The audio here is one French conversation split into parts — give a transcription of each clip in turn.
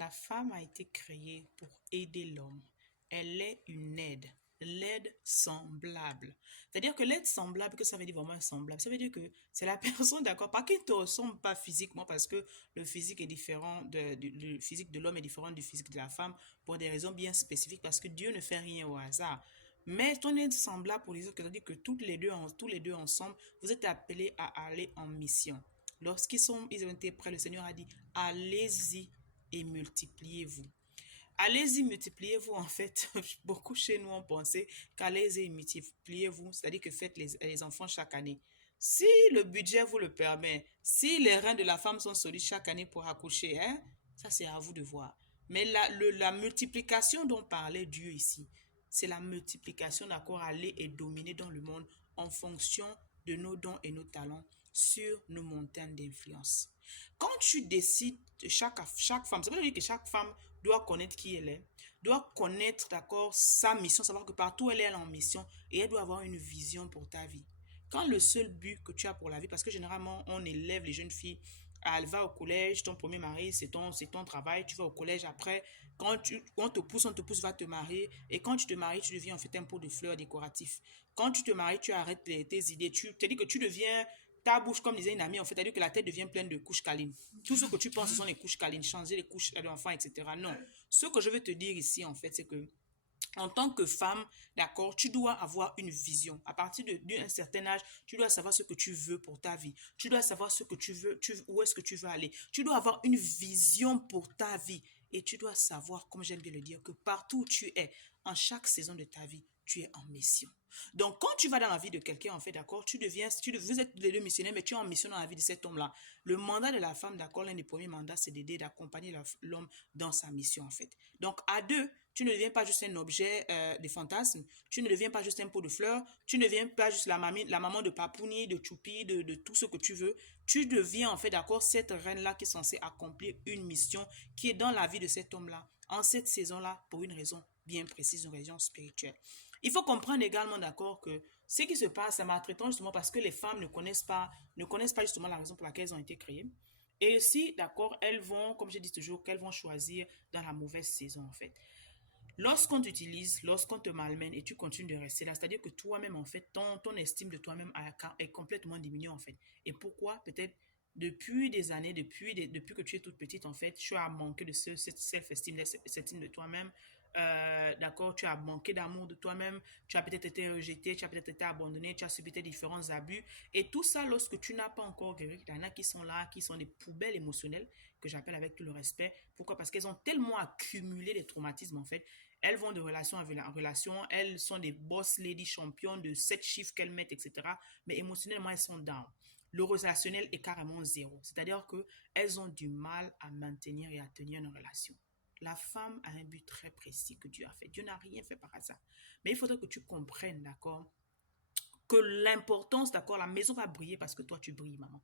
La femme a été créée pour aider l'homme. Elle est une aide. L'aide semblable. C'est-à-dire que l'aide semblable, que ça veut dire vraiment semblable? Ça veut dire que c'est la personne, d'accord, pas qui ne te ressemble pas physiquement, parce que le physique est différent, le physique de l'homme est différent du physique de la femme pour des raisons bien spécifiques, parce que Dieu ne fait rien au hasard. Mais ton aide semblable pour les autres, c'est-à-dire que tous les deux ensemble, vous êtes appelés à aller en mission. Ils ont été prêts, le Seigneur a dit, allez-y et multipliez-vous. Allez-y, multipliez-vous. En fait, beaucoup chez nous ont pensé qu'allez-y et multipliez-vous, c'est-à-dire que faites les enfants chaque année. Si le budget vous le permet, si les reins de la femme sont solides chaque année pour accoucher, hein, ça c'est à vous de voir. Mais la multiplication dont parlait Dieu ici, c'est la multiplication, d'accord, aller et dominer dans le monde en fonction de nos dons et nos talents sur nos montagnes d'influence. Quand tu décides, chaque femme, ça veut dire que chaque femme doit connaître qui elle est, doit connaître, d'accord, sa mission, savoir que partout où elle est en mission et elle doit avoir une vision pour ta vie. Quand le seul but que tu as pour la vie, parce que généralement, on élève les jeunes filles, elle va au collège, ton premier mari, c'est ton travail, tu vas au collège après, on te pousse, va te marier, et quand tu te maries, tu deviens en fait un pot de fleurs décoratif. Quand tu te maries, tu arrêtes tes idées, tu te dis que tu deviens ta bouche, comme disait une amie, en fait, c'est-à-dire que la tête devient pleine de couches câlines. Tout ce que tu penses, ce sont les couches câlines, changer les couches de l'enfant, etc. Non. Ce que je veux te dire ici, en fait, c'est que en tant que femme, d'accord, tu dois avoir une vision. À partir d'un certain âge, tu dois savoir ce que tu veux pour ta vie. Tu dois savoir ce que tu veux, où est-ce que tu veux aller. Tu dois avoir une vision pour ta vie. Et tu dois savoir, comme j'aime bien le dire, que partout où tu es, en chaque saison de ta vie, tu es en mission. Donc, quand tu vas dans la vie de quelqu'un, en fait, d'accord, vous êtes les deux missionnaires, mais tu es en mission dans la vie de cet homme-là. Le mandat de la femme, d'accord, l'un des premiers mandats, c'est d'aider, d'accompagner l'homme dans sa mission, en fait. Donc, à deux, tu ne deviens pas juste un objet de fantasme, tu ne deviens pas juste un pot de fleurs, tu ne deviens pas juste la maman de Papouni, de Choupi, de tout ce que tu veux. Tu deviens, en fait, d'accord, cette reine-là qui est censée accomplir une mission qui est dans la vie de cet homme-là, en cette saison-là, pour une raison bien précise, une raison spirituelle. Il faut comprendre également, d'accord, que ce qui se passe, c'est maltraitant justement parce que les femmes ne connaissent pas justement la raison pour laquelle elles ont été créées. Et aussi, d'accord, elles vont, comme je dis toujours, qu'elles vont choisir dans la mauvaise saison, en fait. Lorsqu'on t'utilise, lorsqu'on te malmène et tu continues de rester là, c'est-à-dire que toi-même, en fait, ton estime de toi-même est complètement diminuée, en fait. Et pourquoi? Peut-être depuis des années, depuis que tu es toute petite, en fait, tu as manqué de cette self-esteem, de cette estime de toi-même. D'accord, tu as manqué d'amour de toi-même, tu as peut-être été rejeté, tu as peut-être été abandonné, tu as subi tes différents abus. Et tout ça, lorsque tu n'as pas encore guéri, il y en a qui sont là, qui sont des poubelles émotionnelles, que j'appelle avec tout le respect. Pourquoi? Parce qu'elles ont tellement accumulé des traumatismes, en fait. Elles vont de relation en relation, elles sont des boss lady champions de 7 chiffres qu'elles mettent, etc. Mais émotionnellement, elles sont down. Le relationnel est carrément zéro. C'est-à-dire qu'elles ont du mal à maintenir et à tenir une relation. La femme a un but très précis que Dieu a fait. Dieu n'a rien fait par hasard. Mais il faudrait que tu comprennes, d'accord, que l'importance, d'accord, la maison va briller parce que toi tu brilles, maman.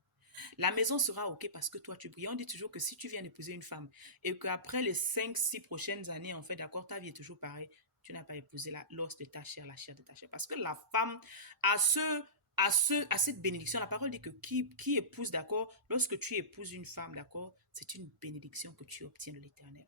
La maison sera OK parce que toi tu brilles. On dit toujours que si tu viens d'épouser une femme et qu'après les 5, 6 prochaines années, en fait, d'accord, ta vie est toujours pareille, tu n'as pas épousé l'os de ta chair, la chair de ta chair. Parce que la femme a à cette bénédiction, la parole dit que qui épouse, d'accord, lorsque tu épouses une femme, d'accord, c'est une bénédiction que tu obtiens de l'éternel.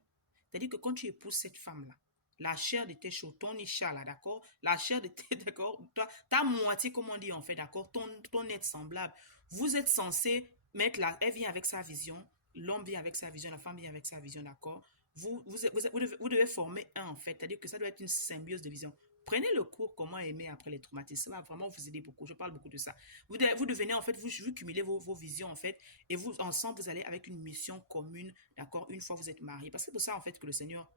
C'est-à-dire que quand tu épouses cette femme-là, la chair de tes cheveux, ton isha là, d'accord, la chair de tes, d'accord, ta moitié, comme on dit en fait, d'accord, ton être semblable, vous êtes censé mettre là, elle vient avec sa vision, l'homme vient avec sa vision, la femme vient avec sa vision, d'accord, vous devez former un en fait, c'est-à-dire que ça doit être une symbiose de vision. Prenez le cours comment aimer après les traumatismes. Ça va vraiment vous aider beaucoup. Je parle beaucoup de ça. Vous devenez, en fait, vous cumulez vos visions, en fait, et vous, ensemble, vous allez avec une mission commune, d'accord, une fois vous êtes mariés. Parce que c'est pour ça, en fait, que le Seigneur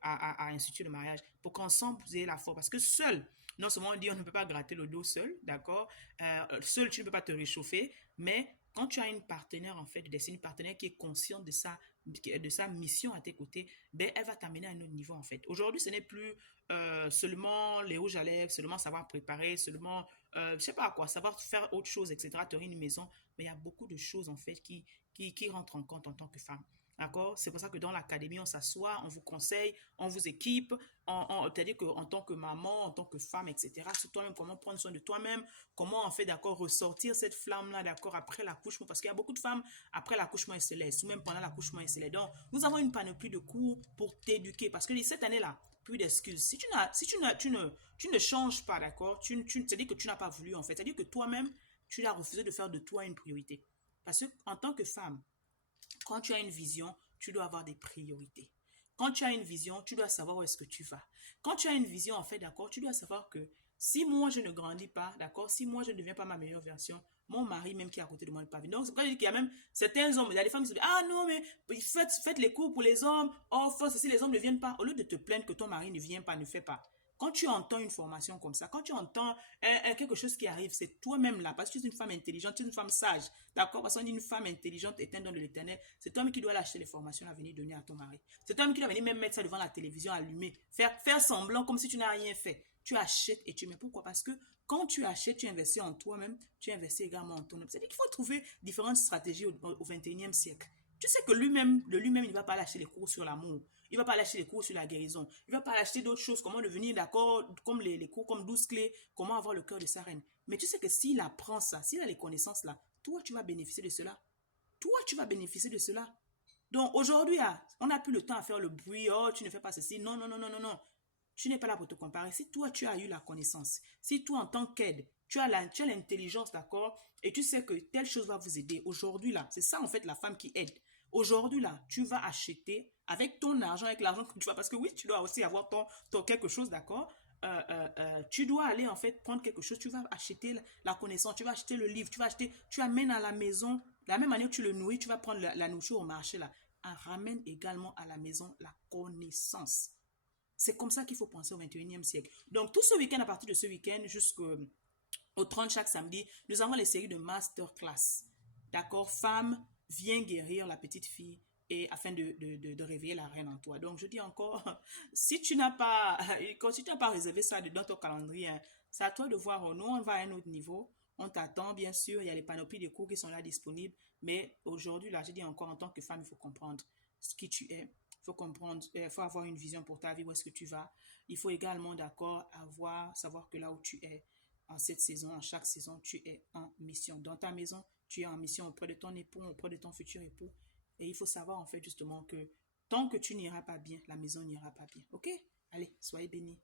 a institué le mariage, pour qu'ensemble, vous ayez la force. Parce que seul, non seulement on dit on ne peut pas gratter le dos seul, d'accord, seul, tu ne peux pas te réchauffer, mais quand tu as une partenaire, en fait, une partenaire qui est consciente de sa mission à tes côtés, ben, elle va t'amener à un autre niveau, en fait. Aujourd'hui, ce n'est plus seulement les rouges à lèvres, seulement savoir préparer, seulement, je sais pas quoi, savoir faire autre chose, etc., tenir une maison. Mais il y a beaucoup de choses, en fait, qui rentrent en compte en tant que femme. D'accord? C'est pour ça que dans l'académie, on s'assoit, on vous conseille, on vous équipe, c'est-à-dire qu'en tant que maman, en tant que femme, etc., c'est toi-même comment prendre soin de toi-même, comment en fait, d'accord, ressortir cette flamme-là, d'accord, après l'accouchement, parce qu'il y a beaucoup de femmes, après l'accouchement, elles se laissent, ou même pendant l'accouchement, elles se laissent. Donc, nous avons une panoplie de cours pour t'éduquer, parce que cette année-là, plus d'excuses. Si tu ne changes pas, d'accord, c'est-à-dire que tu n'as pas voulu, en fait, c'est-à-dire que toi-même, tu l'as refusé de faire de toi une priorité. Parce que en tant que femme, quand tu as une vision, tu dois avoir des priorités. Quand tu as une vision, tu dois savoir où est-ce que tu vas. Quand tu as une vision, en fait, d'accord, tu dois savoir que si moi je ne grandis pas, d'accord, si moi je ne deviens pas ma meilleure version, mon mari même qui est à côté de moi ne pas venir. Donc c'est pour ça qu'il y a même certains hommes, il y a des femmes qui se disent ah non mais faites les cours pour les hommes, oh force si les hommes ne viennent pas, au lieu de te plaindre que ton mari ne vient pas, ne fait pas. Quand tu entends une formation comme ça, quand tu entends quelque chose qui arrive, c'est toi-même là, parce que tu es une femme intelligente, tu es une femme sage, d'accord? Parce qu'on dit une femme intelligente est un don de l'éternel. C'est toi-même qui dois acheter les formations à venir donner à ton mari. C'est toi-même qui dois venir même mettre ça devant la télévision allumée, faire semblant comme si tu n'as rien fait. Tu achètes et tu mets. Pourquoi? Parce que quand tu achètes, tu investis en toi-même, tu investis également en ton homme. C'est-à-dire qu'il faut trouver différentes stratégies au 21e siècle. Tu sais que lui-même, il ne va pas lâcher les cours sur l'amour. Il ne va pas lâcher les cours sur la guérison. Il ne va pas lâcher d'autres choses, comment devenir d'accord, comme les cours comme 12 clés, comment avoir le cœur de sa reine. Mais tu sais que s'il apprend ça, s'il a les connaissances là, toi, tu vas bénéficier de cela. Toi, tu vas bénéficier de cela. Donc aujourd'hui, on n'a plus le temps à faire le bruit, oh, tu ne fais pas ceci. Non, non, non, non, non, non. Tu n'es pas là pour te comparer. Si toi, tu as eu la connaissance, si toi, en tant qu'aide, tu as l'intelligence, d'accord, et tu sais que telle chose va vous aider. Aujourd'hui, là, c'est ça, en fait, la femme qui aide. Aujourd'hui, là, tu vas acheter avec ton argent, avec l'argent que tu vas, parce que oui, tu dois aussi avoir ton quelque chose, d'accord, tu dois aller en fait prendre quelque chose, tu vas acheter la connaissance, tu vas acheter le livre, tu amènes à la maison, de la même manière que tu le nourris, tu vas prendre la nourriture au marché là, ramène également à la maison la connaissance. C'est comme ça qu'il faut penser au 21e siècle. Donc tout ce week-end, à partir de ce week-end jusqu'au 30 chaque samedi, nous avons les séries de masterclass. D'accord? Femme, viens guérir la petite fille et afin de réveiller la reine en toi. Donc, je dis encore, si tu n'as pas, si tu n'as pas réservé ça dans ton calendrier, hein, c'est à toi de voir. Nous, on va à un autre niveau. On t'attend, bien sûr. Il y a les panoplies de cours qui sont là disponibles. Mais aujourd'hui, là, je dis encore, en tant que femme, il faut comprendre ce qui tu es. Il faut comprendre, il faut avoir une vision pour ta vie, où est-ce que tu vas. Il faut également, d'accord, savoir que là où tu es, en cette saison, en chaque saison, tu es en mission. Dans ta maison, tu es en mission auprès de ton époux, auprès de ton futur époux. Et il faut savoir en fait justement que tant que tu n'iras pas bien, la maison n'ira pas bien. Ok? Allez, soyez bénis.